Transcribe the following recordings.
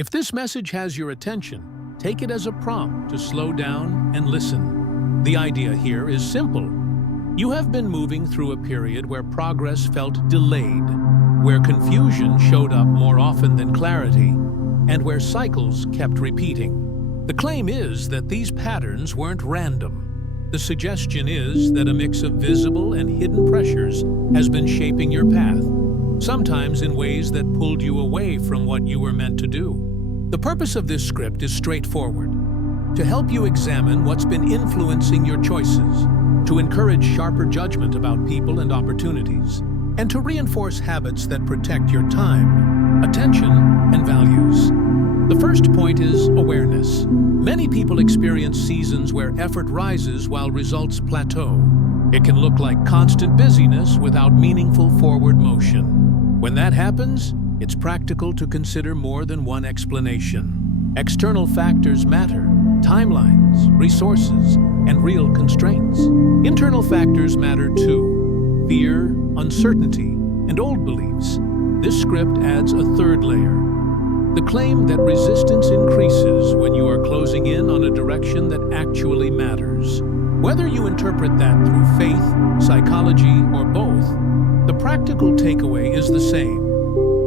If this message has your attention, take it as a prompt to slow down and listen. The idea here is simple. You have been moving through a period where progress felt delayed, where confusion showed up more often than clarity, and where cycles kept repeating. The claim is that these patterns weren't random. The suggestion is that a mix of visible and hidden pressures has been shaping your path, sometimes in ways that pulled you away from what you were meant to do. The purpose of this script is straightforward: to help you examine what's been influencing your choices, to encourage sharper judgment about people and opportunities, and to reinforce habits that protect your time, attention, and values. The first point is awareness. Many people experience seasons where effort rises while results plateau. It can look like constant busyness without meaningful forward motion. When that happens, it's practical to consider more than one explanation. External factors matter: timelines, resources, and real constraints. Internal factors matter too: fear, uncertainty, and old beliefs. This script adds a third layer: the claim that resistance increases when you are closing in on a direction that actually matters. Whether you interpret that through faith, psychology, or both, the practical takeaway is the same.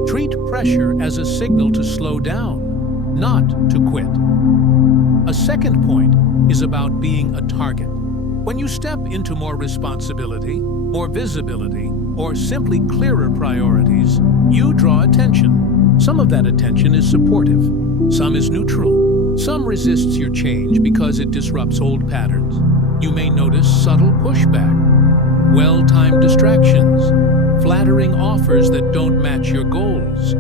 Treat pressure as a signal to slow down, not to quit. A second point is about being a target. When you step into more responsibility, more visibility, or simply clearer priorities, you draw attention. Some of that attention is supportive, some is neutral, some resists your change because it disrupts old patterns. You may notice subtle pushback, well-timed distractions, flattering offers that don't match your goals,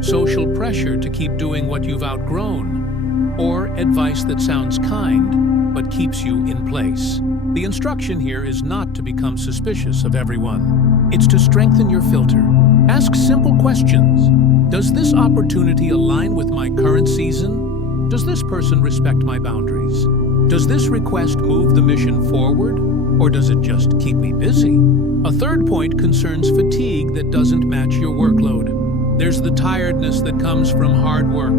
social pressure to keep doing what you've outgrown, or advice that sounds kind but keeps you in place. The instruction here is not to become suspicious of everyone. It's to strengthen your filter. Ask simple questions. Does this opportunity align with my current season? Does this person respect my boundaries? Does this request move the mission forward, or does it just keep me busy? A third point concerns fatigue that doesn't match your workload. There's the tiredness that comes from hard work,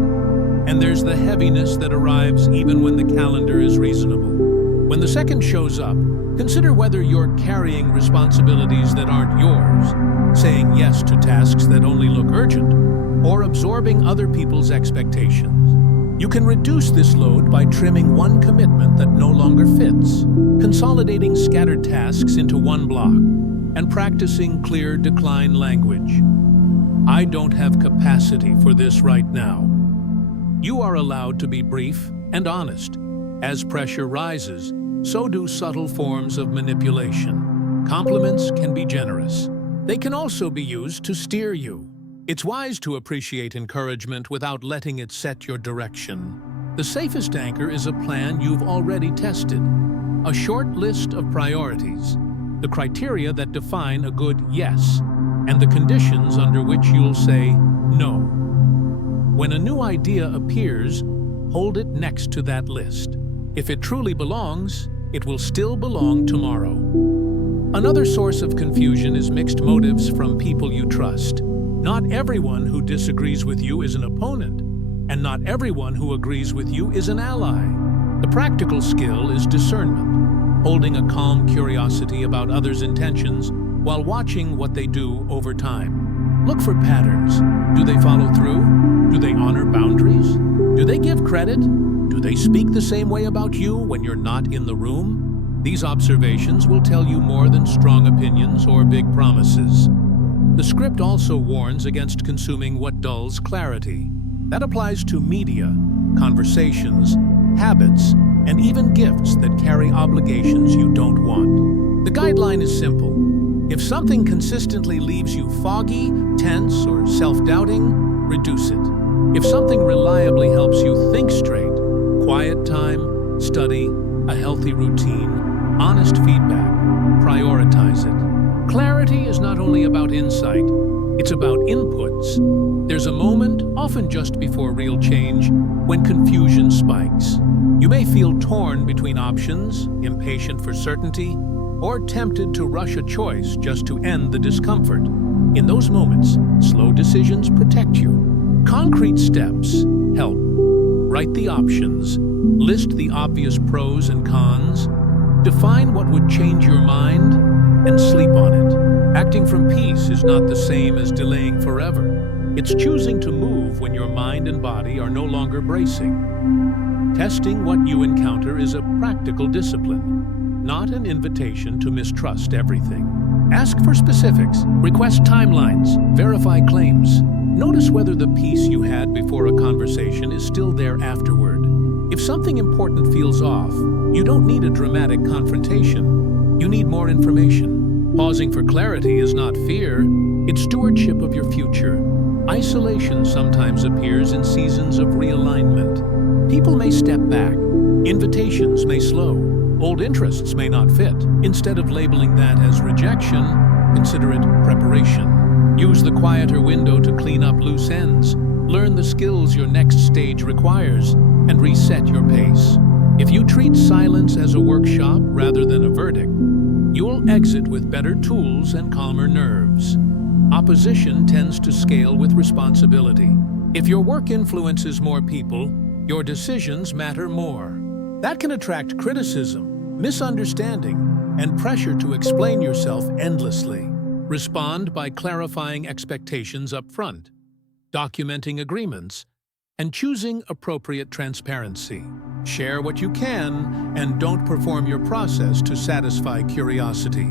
and there's the heaviness that arrives even when the calendar is reasonable. When the second shows up, consider whether you're carrying responsibilities that aren't yours, saying yes to tasks that only look urgent, or absorbing other people's expectations. You can reduce this load by trimming one commitment that no longer fits, consolidating scattered tasks into one block, and practicing clear decline language. I don't have capacity for this right now. You are allowed to be brief and honest. As pressure rises, so do subtle forms of manipulation. Compliments can be generous. They can also be used to steer you. It's wise to appreciate encouragement without letting it set your direction. The safest anchor is a plan you've already tested, a short list of priorities, the criteria that define a good yes, and the conditions under which you'll say no. When a new idea appears, hold it next to that list. If it truly belongs, it will still belong tomorrow. Another source of confusion is mixed motives from people you trust. Not everyone who disagrees with you is an opponent, and not everyone who agrees with you is an ally. The practical skill is discernment, holding a calm curiosity about others' intentions while watching what they do over time. Look for patterns. Do they follow through? Do they honor boundaries? Do they give credit? Do they speak the same way about you when you're not in the room? These observations will tell you more than strong opinions or big promises. The script also warns against consuming what dulls clarity. That applies to media, conversations, habits, and even gifts that carry obligations you don't want. The guideline is simple. If something consistently leaves you foggy, tense, or self-doubting, reduce it. If something reliably helps you think straight, quiet time, study, a healthy routine, honest feedback, prioritize it. Clarity is not only about insight, it's about inputs. There's a moment, often just before real change, when confusion spikes. You may feel torn between options, impatient for certainty, or tempted to rush a choice just to end the discomfort. In those moments, slow decisions protect you. Concrete steps help. Write the options, list the obvious pros and cons, define what would change your mind, and sleep on it. Acting from peace is not the same as delaying forever. It's choosing to move when your mind and body are no longer bracing. Testing what you encounter is a practical discipline, not an invitation to mistrust everything. Ask for specifics, request timelines, verify claims. Notice whether the peace you had before a conversation is still there afterward. If something important feels off, you don't need a dramatic confrontation. You need more information. Pausing for clarity is not fear, it's stewardship of your future. Isolation sometimes appears in seasons of realignment. People may step back, invitations may slow, old interests may not fit. Instead of labeling that as rejection, consider it preparation. Use the quieter window to clean up loose ends, learn the skills your next stage requires, and reset your pace. If you treat silence as a workshop rather than a verdict, you'll exit with better tools and calmer nerves. Opposition tends to scale with responsibility. If your work influences more people, your decisions matter more. That can attract criticism, misunderstanding, and pressure to explain yourself endlessly. Respond by clarifying expectations up front, documenting agreements, and choosing appropriate transparency. Share what you can and don't perform your process to satisfy curiosity.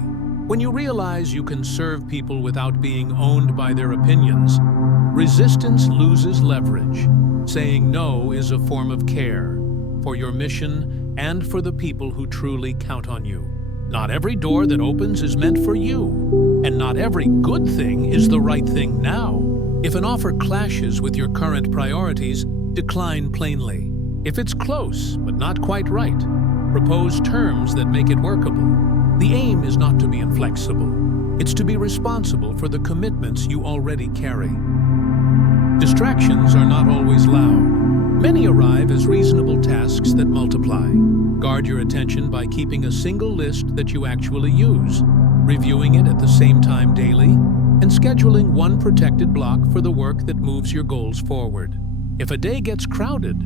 When you realize you can serve people without being owned by their opinions, resistance loses leverage. Saying no is a form of care for your mission and for the people who truly count on you. Not every door that opens is meant for you, and not every good thing is the right thing now. If an offer clashes with your current priorities, decline plainly. If it's close but not quite right, propose terms that make it workable. The aim is not to be inflexible. It's to be responsible for the commitments you already carry. Distractions are not always loud. Many arrive as reasonable tasks that multiply. Guard your attention by keeping a single list that you actually use, reviewing it at the same time daily, and scheduling one protected block for the work that moves your goals forward. If a day gets crowded,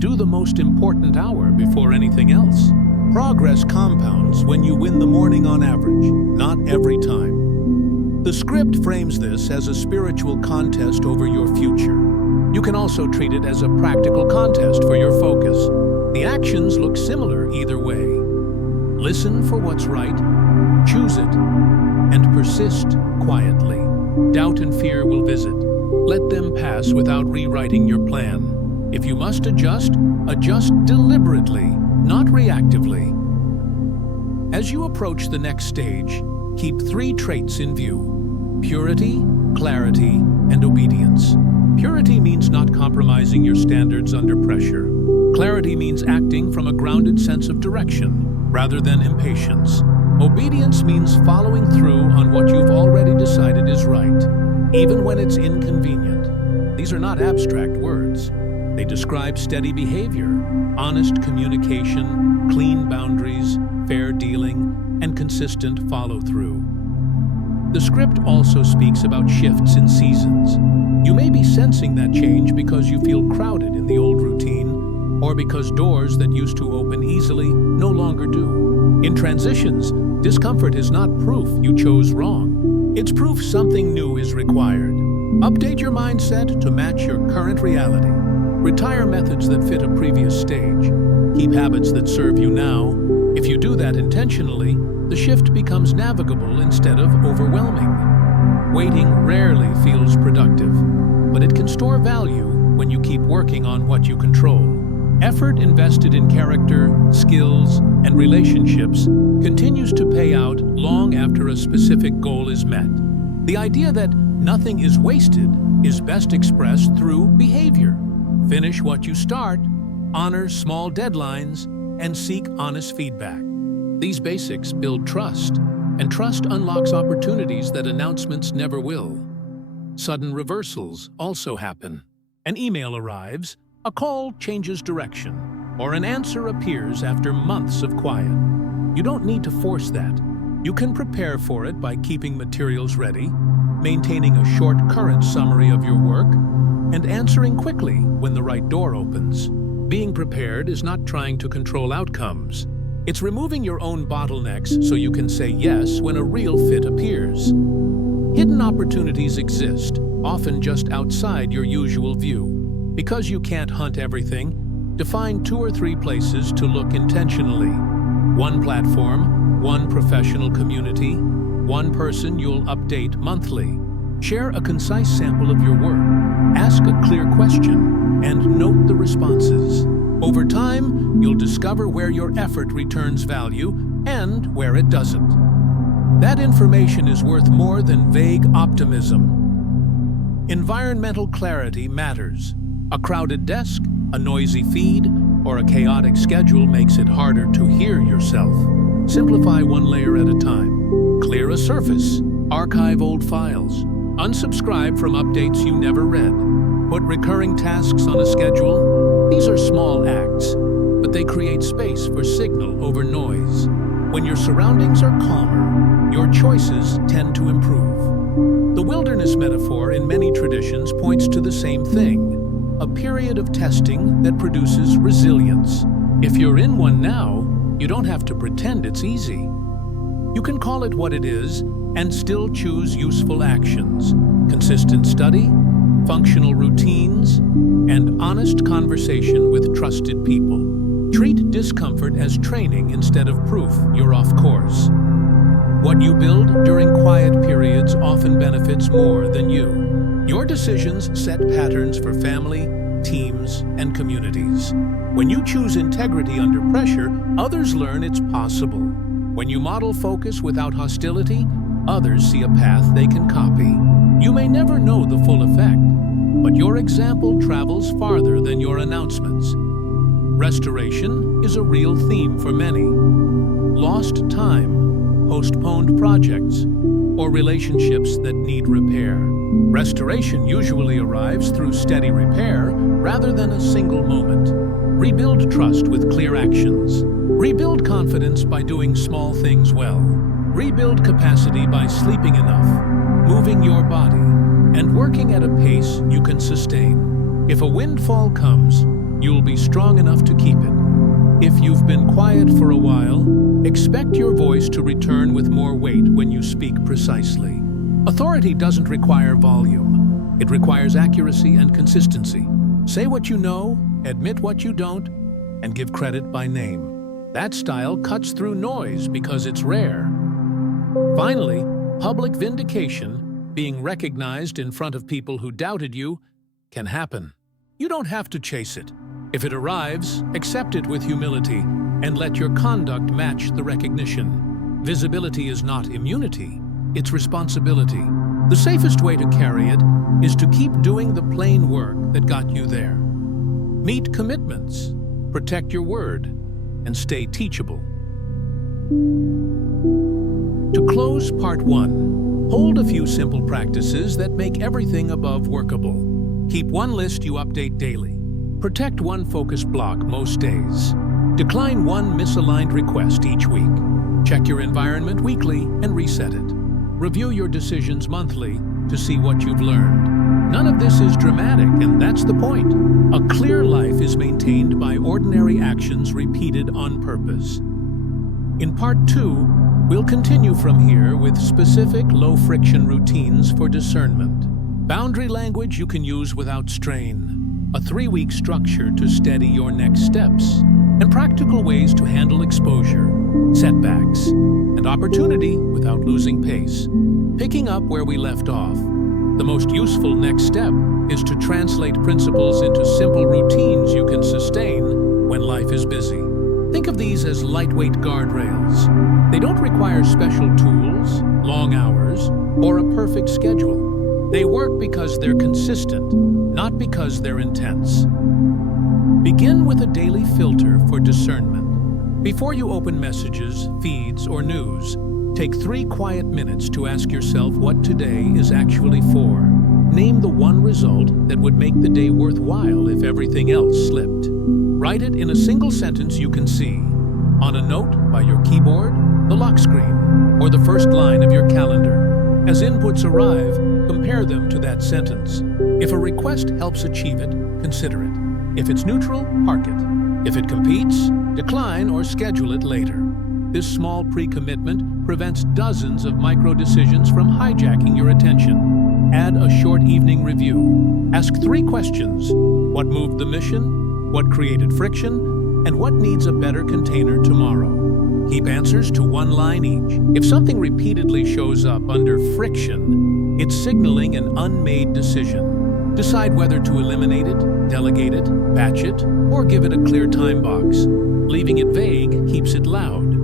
do the most important hour before anything else. Progress compounds when you win the morning on average, not every time. The script frames this as a spiritual contest over your future. You can also treat it as a practical contest for your focus. The actions look similar either way. Listen for what's right, choose it, and persist quietly. Doubt and fear will visit. Let them pass without rewriting your plan. If you must adjust, adjust deliberately, not reactively. As you approach the next stage, keep 3 traits in view: purity, clarity, and obedience. Purity means not compromising your standards under pressure. Clarity means acting from a grounded sense of direction, rather than impatience. Obedience means following through on what you've already decided is right, even when it's inconvenient. These are not abstract words. They describe steady behavior, honest communication, clean boundaries, fair dealing, and consistent follow-through. The script also speaks about shifts in seasons. You may be sensing that change because you feel crowded in the old routine, or because doors that used to open easily no longer do. In transitions, discomfort is not proof you chose wrong. It's proof something new is required. Update your mindset to match your current reality. Retire methods that fit a previous stage. Keep habits that serve you now. If you do that intentionally, the shift becomes navigable instead of overwhelming. Waiting rarely feels productive, but it can store value when you keep working on what you control. Effort invested in character, skills, and relationships continues to pay out long after a specific goal is met. The idea that nothing is wasted is best expressed through behavior. Finish what you start, honor small deadlines, and seek honest feedback. These basics build trust, and trust unlocks opportunities that announcements never will. Sudden reversals also happen. An email arrives, a call changes direction, or an answer appears after months of quiet. You don't need to force that. You can prepare for it by keeping materials ready, maintaining a short current summary of your work, and answering quickly when the right door opens. Being prepared is not trying to control outcomes. It's removing your own bottlenecks so you can say yes when a real fit appears. Hidden opportunities exist, often just outside your usual view. Because you can't hunt everything, define 2 or 3 places to look intentionally. One platform, one professional community, one person you'll update monthly. Share a concise sample of your work, ask a clear question, and note the responses. Over time, you'll discover where your effort returns value and where it doesn't. That information is worth more than vague optimism. Environmental clarity matters. A crowded desk, a noisy feed, or a chaotic schedule makes it harder to hear yourself. Simplify one layer at a time. Clear a surface. Archive old files. Unsubscribe from updates you never read. Put recurring tasks on a schedule. These are small acts, but they create space for signal over noise. When your surroundings are calmer, your choices tend to improve. The wilderness metaphor in many traditions points to the same thing, a period of testing that produces resilience. If you're in one now, you don't have to pretend it's easy. You can call it what it is and still choose useful actions, consistent study, functional routines, and honest conversation with trusted people. Treat discomfort as training instead of proof you're off course. What you build during quiet periods often benefits more than you. Your decisions set patterns for family, teams, and communities. When you choose integrity under pressure, others learn it's possible. When you model focus without hostility, others see a path they can copy. You may never know the full effect, but your example travels farther than your announcements. Restoration is a real theme for many. Lost time, postponed projects, or relationships that need repair. Restoration usually arrives through steady repair rather than a single moment. Rebuild trust with clear actions. Rebuild confidence by doing small things well. Rebuild capacity by sleeping enough, moving your body, and working at a pace you can sustain. If a windfall comes, you'll be strong enough to keep it. If you've been quiet for a while, expect your voice to return with more weight when you speak precisely. Authority doesn't require volume. It requires accuracy and consistency. Say what you know, admit what you don't, and give credit by name. That style cuts through noise because it's rare. Finally, public vindication, being recognized in front of people who doubted you, can happen. You don't have to chase it. If it arrives, accept it with humility and let your conduct match the recognition. Visibility is not immunity, it's responsibility. The safest way to carry it is to keep doing the plain work that got you there. Meet commitments, protect your word, and stay teachable. To close part 1, hold a few simple practices that make everything above workable. Keep one list you update daily. Protect one focus block most days. Decline one misaligned request each week. Check your environment weekly and reset it. Review your decisions monthly to see what you've learned. None of this is dramatic, and that's the point. A clear life is maintained by ordinary actions repeated on purpose. In part 2, we'll continue from here with specific low-friction routines for discernment. Boundary language you can use without strain. A 3-week structure to steady your next steps. And practical ways to handle exposure, setbacks, and opportunity without losing pace. Picking up where we left off, the most useful next step is to translate principles into simple routines you can sustain when life is busy. Think of these as lightweight guardrails. They don't require special tools, long hours, or a perfect schedule. They work because they're consistent, not because they're intense. Begin with a daily filter for discernment. Before you open messages, feeds, or news, take 3 quiet minutes to ask yourself what today is actually for. Name the one result that would make the day worthwhile if everything else slipped. Write it in a single sentence you can see, on a note by your keyboard, the lock screen, or the first line of your calendar. As inputs arrive, compare them to that sentence. If a request helps achieve it, consider it. If it's neutral, park it. If it competes, decline or schedule it later. This small pre-commitment prevents dozens of micro-decisions from hijacking your attention. Add a short evening review. Ask 3 questions. What moved the mission? What created friction? And what needs a better container tomorrow? Keep answers to 1 line each. If something repeatedly shows up under friction, it's signaling an unmade decision. Decide whether to eliminate it, delegate it, batch it, or give it a clear time box. Leaving it vague keeps it loud.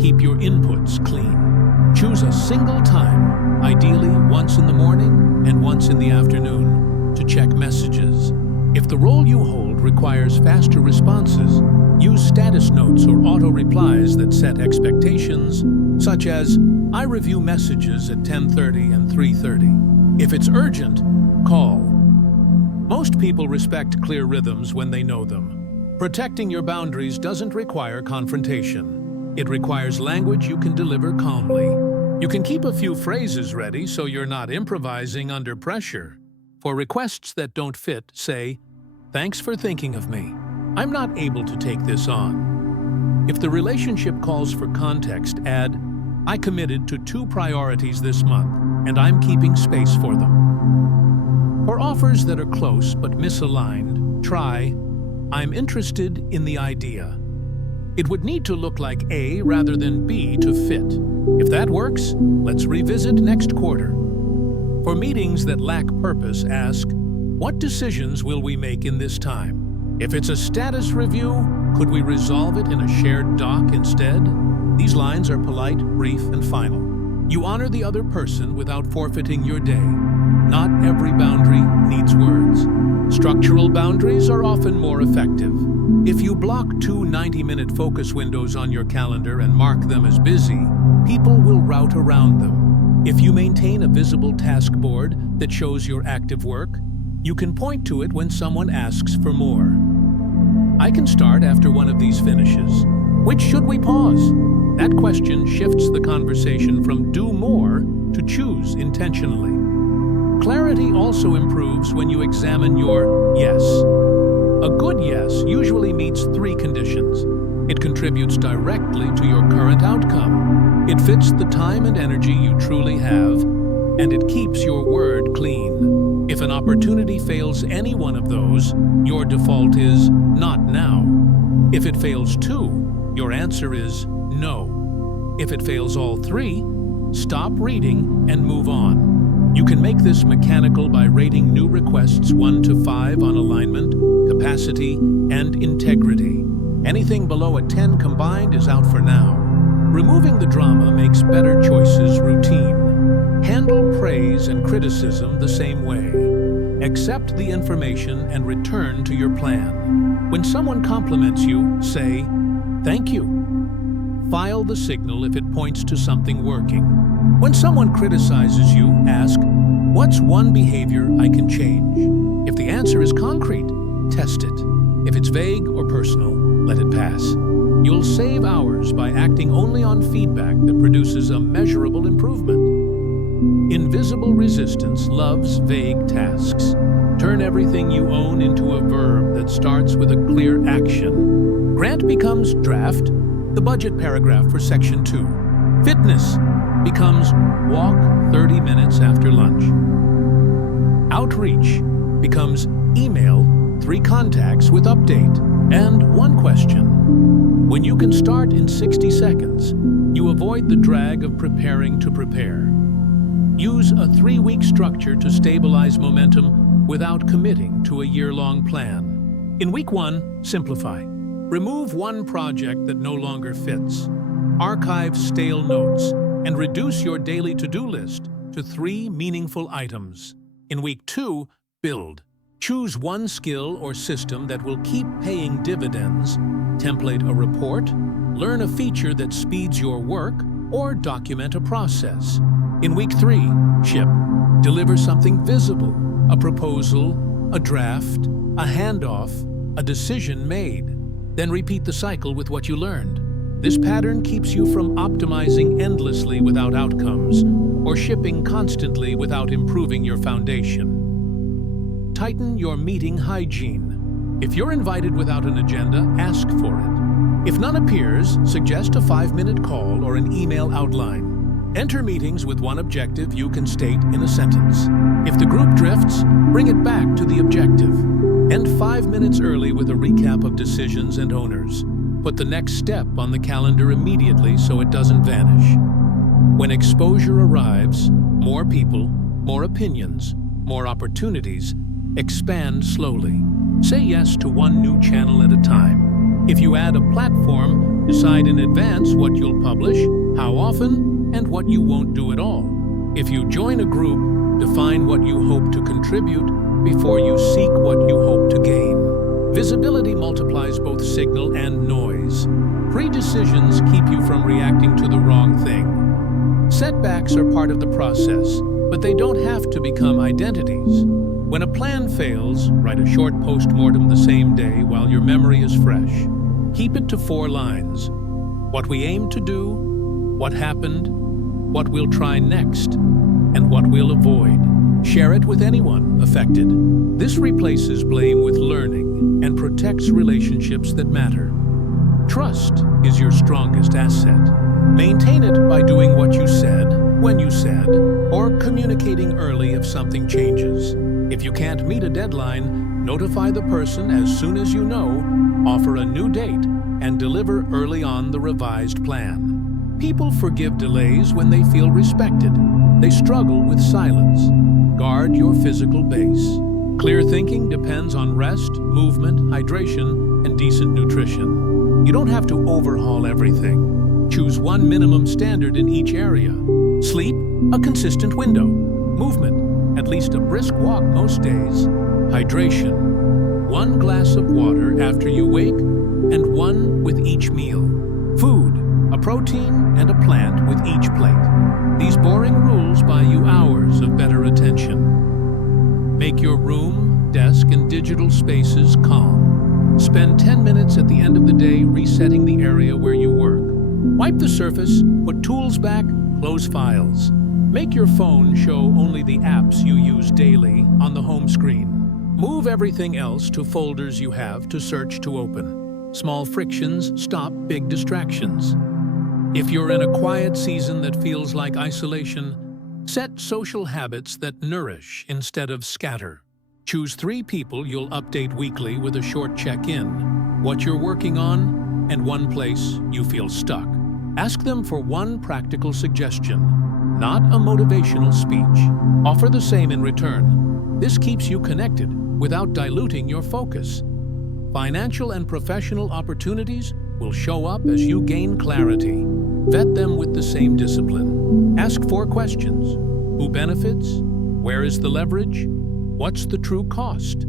Keep your inputs clean. Choose a single time, ideally once in the morning and once in the afternoon, to check messages. If the role you hold requires faster responses, use status notes or auto-replies that set expectations, such as, I review messages at 10:30 and 3:30. If it's urgent, call. Most people respect clear rhythms when they know them. Protecting your boundaries doesn't require confrontation. It requires language you can deliver calmly. You can keep a few phrases ready so you're not improvising under pressure. For requests that don't fit, say, "Thanks for thinking of me. I'm not able to take this on." If the relationship calls for context, add, "I committed to 2 priorities this month, and I'm keeping space for them." For offers that are close but misaligned, try, "I'm interested in the idea." It would need to look like A rather than B to fit. If that works, let's revisit next quarter. For meetings that lack purpose, ask, "What decisions will we make in this time?" If it's a status review, could we resolve it in a shared doc instead? These lines are polite, brief, and final. You honor the other person without forfeiting your day. Not every boundary needs words. Structural boundaries are often more effective. If you block 2 90-minute focus windows on your calendar and mark them as busy, people will route around them. If you maintain a visible task board that shows your active work, you can point to it when someone asks for more. I can start after one of these finishes. Which should we pause? That question shifts the conversation from do more to choose intentionally. Clarity also improves when you examine your yes. A good yes usually meets 3 conditions. It contributes directly to your current outcome. It fits the time and energy you truly have, and it keeps your word clean. If an opportunity fails any one of those, your default is not now. If it fails 2, your answer is no. If it fails all 3, stop reading and move on. You can make this mechanical by rating new requests 1 to 5 on alignment, capacity, and integrity. Anything below a 10 combined is out for now. Removing the drama makes better choices routine. Handle praise and criticism the same way. Accept the information and return to your plan. When someone compliments you, say, "Thank you." File the signal if it points to something working. When someone criticizes you, ask, "What's one behavior I can change?" If the answer is concrete, test it. If it's vague or personal, let it pass. You'll save hours by acting only on feedback that produces a measurable improvement. Invisible resistance loves vague tasks. Turn everything you own into a verb that starts with a clear action. Grant becomes draft, the budget paragraph for Section 2. Fitness becomes walk 30 minutes after lunch. Outreach becomes email 3 contacts with update and 1 question. When you can start in 60 seconds, you avoid the drag of preparing to prepare. Use a 3-week structure to stabilize momentum without committing to a year-long plan. In week 1, simplify. Remove 1 project that no longer fits. Archive stale notes and reduce your daily to-do list to 3 meaningful items. In week 2, build. Choose 1 skill or system that will keep paying dividends, template a report, learn a feature that speeds your work, or document a process. In week 3, ship. Deliver something visible, a proposal, a draft, a handoff, a decision made. Then repeat the cycle with what you learned. This pattern keeps you from optimizing endlessly without outcomes, or shipping constantly without improving your foundation. Tighten your meeting hygiene. If you're invited without an agenda, ask for it. If none appears, suggest a 5-minute call or an email outline. Enter meetings with one objective you can state in a sentence. If the group drifts, bring it back to the objective. End 5 minutes early with a recap of decisions and owners. Put the next step on the calendar immediately so it doesn't vanish. When exposure arrives, more people, more opinions, more opportunities, expand slowly. Say yes to one new channel at a time. If you add a platform, decide in advance what you'll publish, how often, and what you won't do at all. If you join a group, define what you hope to contribute before you seek what you hope to gain. Visibility multiplies both signal and noise. Pre-decisions keep you from reacting to the wrong thing. Setbacks are part of the process, but they don't have to become identities. When a plan fails, write a short post-mortem the same day while your memory is fresh. Keep it to 4 lines. What we aim to do, what happened, what we'll try next, and what we'll avoid. Share it with anyone affected. This replaces blame with learning and protects relationships that matter. Trust is your strongest asset. Maintain it by doing what you said, when you said, or communicating early if something changes. If you can't meet a deadline, notify the person as soon as you know, offer a new date, and deliver early on the revised plan. People forgive delays when they feel respected. They struggle with silence. Guard your physical base. Clear thinking depends on rest, movement, hydration, and decent nutrition. You don't have to overhaul everything. Choose one minimum standard in each area. Sleep, a consistent window. Movement, at least a brisk walk most days. Hydration, 1 glass of water after you wake and 1 with each meal. Food, a protein and a plant with each plate. These boring rules buy you hours of better attention. Make your room, desk, and digital spaces calm. Spend 10 minutes at the end of the day resetting the area where you work. Wipe the surface, put tools back, close files. Make your phone show only the apps you use daily on the home screen. Move everything else to folders you have to search to open. Small frictions stop big distractions. If you're in a quiet season that feels like isolation, set social habits that nourish instead of scatter. Choose 3 people you'll update weekly with a short check-in, what you're working on, and one place you feel stuck. Ask them for one practical suggestion, not a motivational speech. Offer the same in return. This keeps you connected without diluting your focus. Financial and professional opportunities will show up as you gain clarity. Vet them with the same discipline. Ask 4 questions. Who benefits? Where is the leverage? What's the true cost?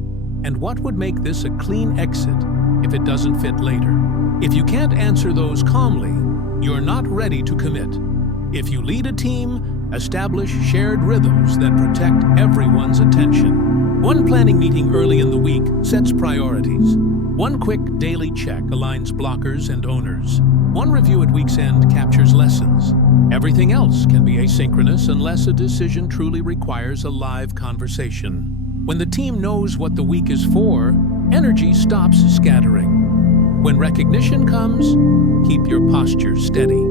And what would make this a clean exit if it doesn't fit later? If you can't answer those calmly, you're not ready to commit. If you lead a team, establish shared rhythms that protect everyone's attention. One planning meeting early in the week sets priorities. One quick daily check aligns blockers and owners. One review at week's end captures lessons. Everything else can be asynchronous unless a decision truly requires a live conversation. When the team knows what the week is for, energy stops scattering. When recognition comes, keep your posture steady.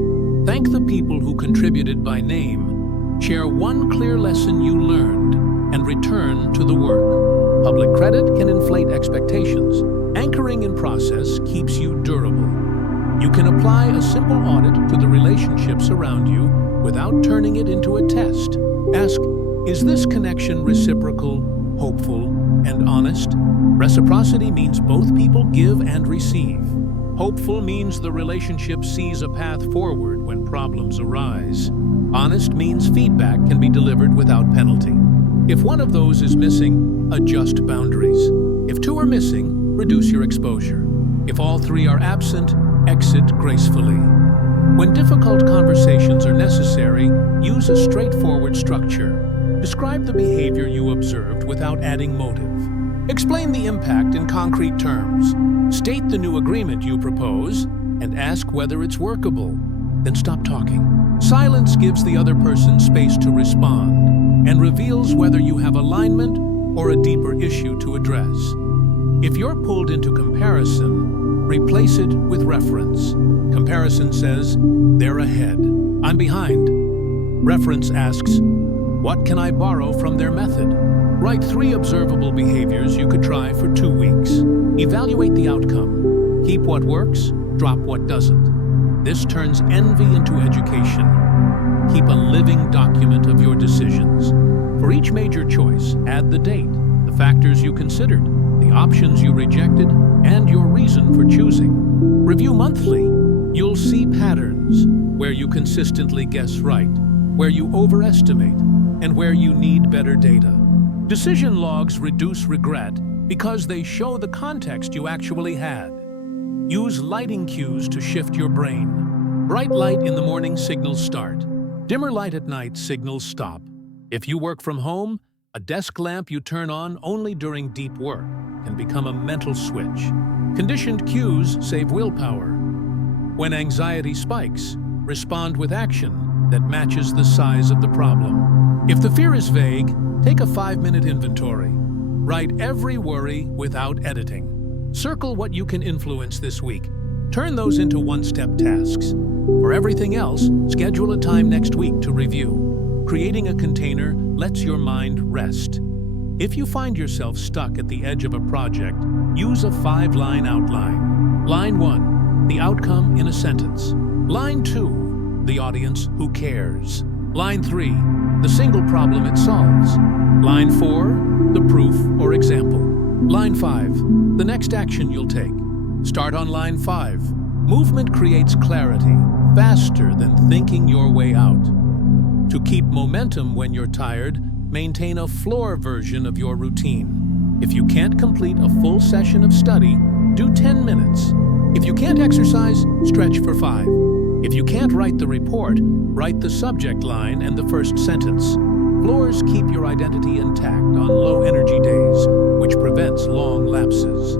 Thank the people who contributed by name. Share one clear lesson you learned and return to the work. Public credit can inflate expectations. Anchoring in process keeps you durable. You can apply a simple audit to the relationships around you without turning it into a test. Ask, is this connection reciprocal, hopeful, and honest? Reciprocity means both people give and receive. Hopeful means the relationship sees a path forward when problems arise. Honest means feedback can be delivered without penalty. If one of those is missing, adjust boundaries. If 2 are missing, reduce your exposure. If all 3 are absent, exit gracefully. When difficult conversations are necessary, use a straightforward structure. Describe the behavior you observed without adding motive. Explain the impact in concrete terms. State the new agreement you propose and ask whether it's workable. Then stop talking. Silence gives the other person space to respond and reveals whether you have alignment or a deeper issue to address. If you're pulled into comparison, replace it with reference. Comparison says, they're ahead, I'm behind. Reference asks, what can I borrow from their method? Write 3 observable behaviors you could try for 2 weeks. Evaluate the outcome. Keep what works, drop what doesn't. This turns envy into education. Keep a living document of your decisions. For each major choice, add the date, the factors you considered, the options you rejected, and your reason for choosing. Review monthly. You'll see patterns where you consistently guess right, where you overestimate, and where you need better data. Decision logs reduce regret because they show the context you actually had. Use lighting cues to shift your brain. Bright light in the morning signals start. Dimmer light at night signals stop. If you work from home, a desk lamp you turn on only during deep work can become a mental switch. Conditioned cues save willpower. When anxiety spikes, respond with action that matches the size of the problem. If the fear is vague, take a 5-minute inventory. Write every worry without editing. Circle what you can influence this week. Turn those into one-step tasks. For everything else, schedule a time next week to review. Creating a container lets your mind rest. If you find yourself stuck at the edge of a project, use a 5-line outline. Line 1, the outcome in a sentence. Line 2, the audience who cares. Line 3, the single problem it solves. Line 4, the proof or example. Line 5, the next action you'll take. Start on line 5. Movement creates clarity, faster than thinking your way out. To keep momentum when you're tired, maintain a floor version of your routine. If you can't complete a full session of study, do 10 minutes. If you can't exercise, stretch for 5. If you can't write the report, write the subject line and the first sentence. Floors keep your identity intact on low-energy days, which prevents long lapses.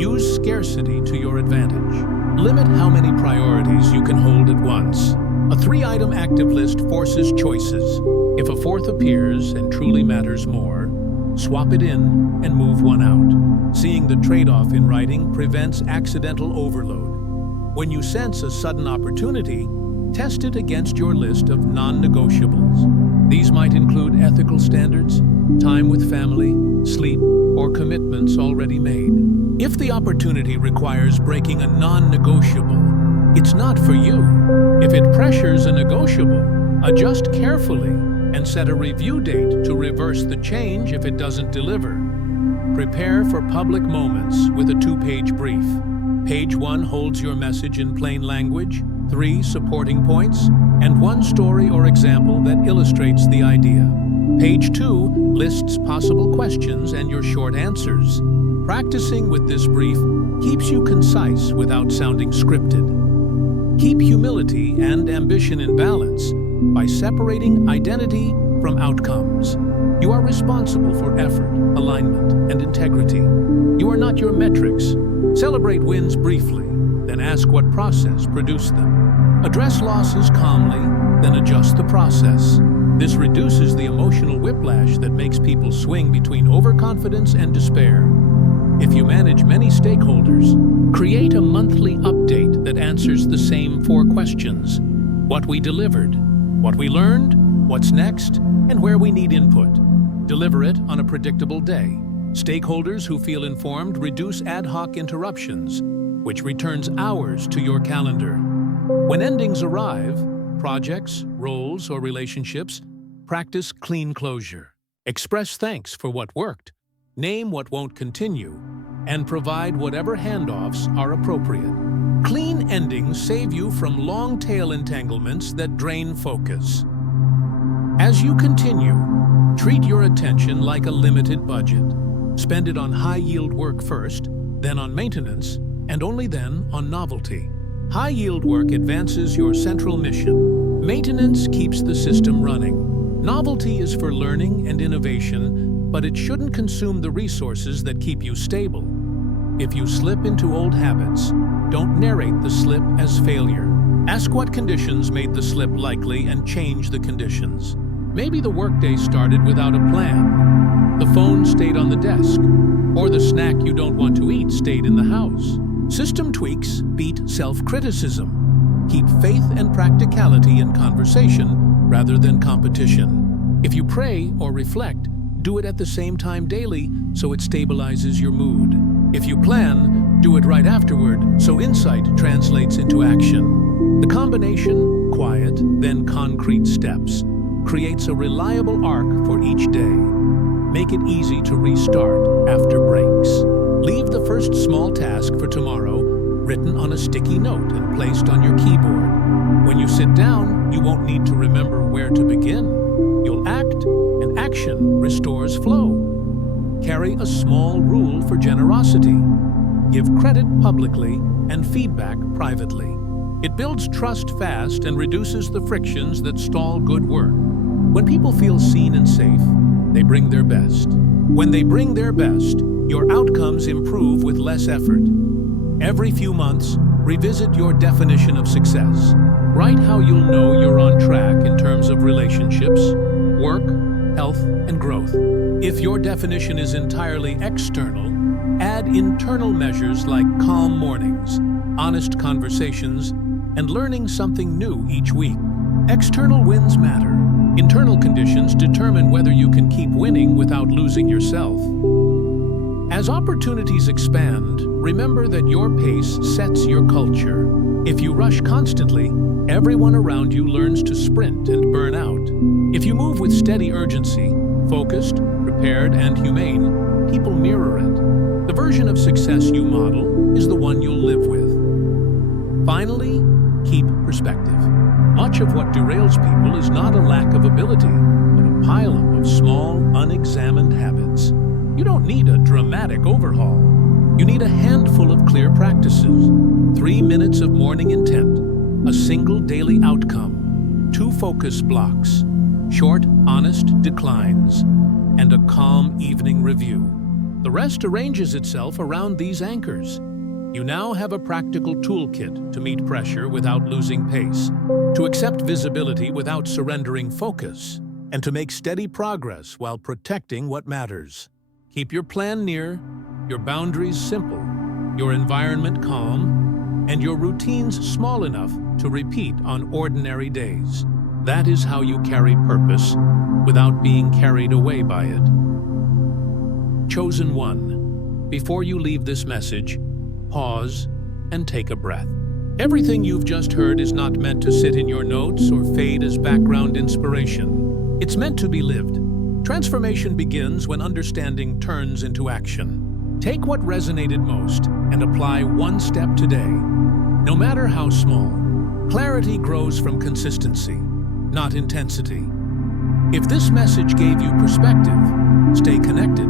Use scarcity to your advantage. Limit how many priorities you can hold at once. A 3-item active list forces choices. If a 4th appears and truly matters more, swap it in and move one out. Seeing the trade-off in writing prevents accidental overload. When you sense a sudden opportunity, test it against your list of non-negotiables. These might include ethical standards, time with family, sleep, or commitments already made. If the opportunity requires breaking a non-negotiable, it's not for you. If it pressures a negotiable, adjust carefully and set a review date to reverse the change if it doesn't deliver. Prepare for public moments with a 2-page brief. Page 1 holds your message in plain language, 3 supporting points, and 1 story or example that illustrates the idea. Page 2 lists possible questions and your short answers. Practicing with this brief keeps you concise without sounding scripted. Keep humility and ambition in balance by separating identity from outcomes. You are responsible for effort, alignment, and integrity. You are not your metrics. Celebrate wins briefly, then ask what process produced them. Address losses calmly, then adjust the process. This reduces the emotional whiplash that makes people swing between overconfidence and despair. If you manage many stakeholders, create a monthly update that answers the same 4 questions. What we delivered, what we learned, what's next, and where we need input. Deliver it on a predictable day. Stakeholders who feel informed reduce ad hoc interruptions, which returns hours to your calendar. When endings arrive, projects, roles, or relationships, practice clean closure. Express thanks for what worked. Name what won't continue, and provide whatever handoffs are appropriate. Clean endings save you from long-tail entanglements that drain focus. As you continue, treat your attention like a limited budget. Spend it on high-yield work first, then on maintenance, and only then on novelty. High-yield work advances your central mission. Maintenance keeps the system running. Novelty is for learning and innovation, but it shouldn't consume the resources that keep you stable. If you slip into old habits, don't narrate the slip as failure. Ask what conditions made the slip likely and change the conditions. Maybe the workday started without a plan. The phone stayed on the desk, or the snack you don't want to eat stayed in the house. System tweaks beat self-criticism. Keep faith and practicality in conversation rather than competition. If you pray or reflect, do it at the same time daily so it stabilizes your mood. If you plan, do it right afterward so insight translates into action. The combination, quiet, then concrete steps, creates a reliable arc for each day. Make it easy to restart after breaks. Leave the first small task for tomorrow written on a sticky note and placed on your keyboard. When you sit down, you won't need to remember where to begin. You'll act, and action restores flow. Carry a small rule for generosity. Give credit publicly and feedback privately. It builds trust fast and reduces the frictions that stall good work. When people feel seen and safe, they bring their best. When they bring their best, your outcomes improve with less effort. Every few months, revisit your definition of success. Write how you'll know you're on track in terms of relationships, work, health, and growth. If your definition is entirely external, add internal measures like calm mornings, honest conversations, and learning something new each week. External wins matter. Internal conditions determine whether you can keep winning without losing yourself. As opportunities expand, remember that your pace sets your culture. If you rush constantly, everyone around you learns to sprint and burn out. If you move with steady urgency, focused, prepared, and humane, people mirror it. The version of success you model is the one you'll live with. Finally, keep perspective. Much of what derails people is not a lack of ability, but a pileup of small, unexamined habits. You don't need a dramatic overhaul. You need a handful of clear practices. 3 minutes of morning intent, a single daily outcome, 2 focus blocks, short, honest declines, and a calm evening review. The rest arranges itself around these anchors. You now have a practical toolkit to meet pressure without losing pace, to accept visibility without surrendering focus, and to make steady progress while protecting what matters. Keep your plan near, your boundaries simple, your environment calm, and your routines small enough to repeat on ordinary days. That is how you carry purpose without being carried away by it. Chosen one, before you leave this message, pause and take a breath. Everything you've just heard is not meant to sit in your notes or fade as background inspiration. It's meant to be lived. Transformation begins when understanding turns into action. Take what resonated most and apply one step today. No matter how small, clarity grows from consistency, not intensity. If this message gave you perspective, stay connected.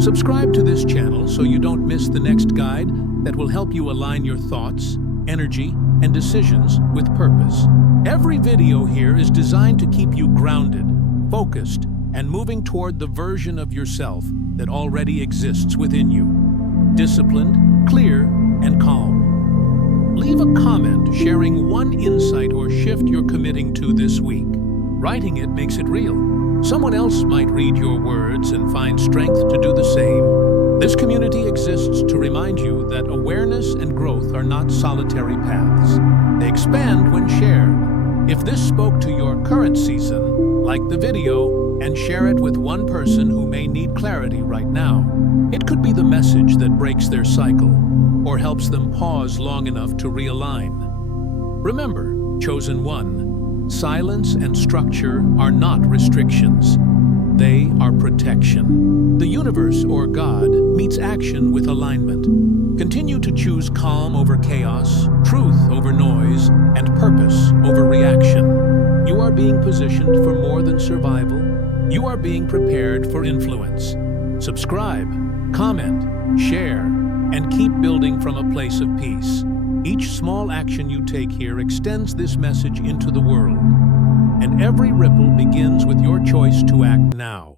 Subscribe to this channel so you don't miss the next guide that will help you align your thoughts, energy, and decisions with purpose. Every video here is designed to keep you grounded, focused, and moving toward the version of yourself that already exists within you. Disciplined, clear, and calm. Leave a comment sharing one insight or shift you're committing to this week. Writing it makes it real. Someone else might read your words and find strength to do the same. This community exists to remind you that awareness and growth are not solitary paths. They expand when shared. If this spoke to your current season, like the video and share it with one person who may need clarity right now. It could be the message that breaks their cycle or helps them pause long enough to realign. Remember, chosen one, silence and structure are not restrictions. They are protection. The universe or God meets action with alignment. Continue to choose calm over chaos, truth over noise, and purpose over reaction. You are being positioned for more than survival. You are being prepared for influence. Subscribe, comment, share, and keep building from a place of peace. Each small action you take here extends this message into the world. And every ripple begins with your choice to act now.